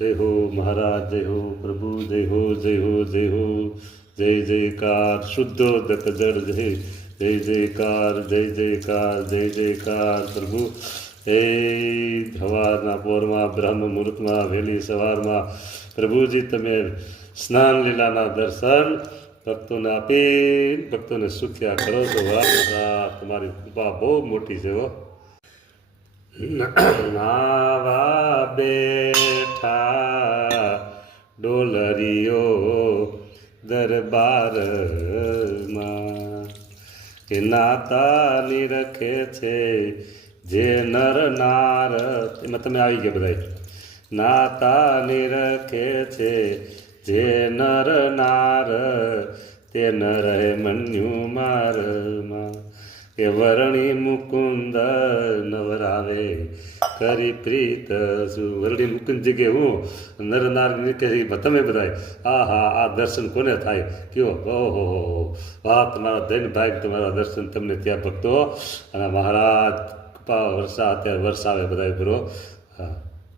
जय हो महाराज, जय हो प्रभु, जय हो जय हो जय हो। जय जयकार शुद्धोदक जड़, जय जय जयकार, जय जयकार, जय जयकार प्रभु। हे સવારના પોરમાં બ્રહ્મ મુહૂર્તમાં વહેલી સવારમાં પ્રભુજી તમે સ્નાન લીલાના દર્શન ભક્તોને આપી ભક્તોને સુખ્યા કરો છો। વાહ, તમારી કૃપા બહુ મોટી છે હો। નાવા બેઠા ડોલરીઓ દરબારમાં કે નાતાની રખે છે જે નર નાર, એમાં તમે આવી ગયા બધા। નાતાની રખે છે જે નર નાર, તે ન રહે મન્યુ મારમાં કે વરણી મુકુંદ નવરાવે કરી પ્રીત શું। વરણી મુકુંદ જગ્યાએ હું નર નાર નીકળી તમે બધા। હા હા, આ દર્શન કોને થાય કયો? ઓહો, વાહ, તમારા ધન ભાઈ, તમારા દર્શન તમને ત્યાં ભક્તો અને મહારાજ કૃપા વર્ષા અત્યારે વરસાવે બધા કરો। હા।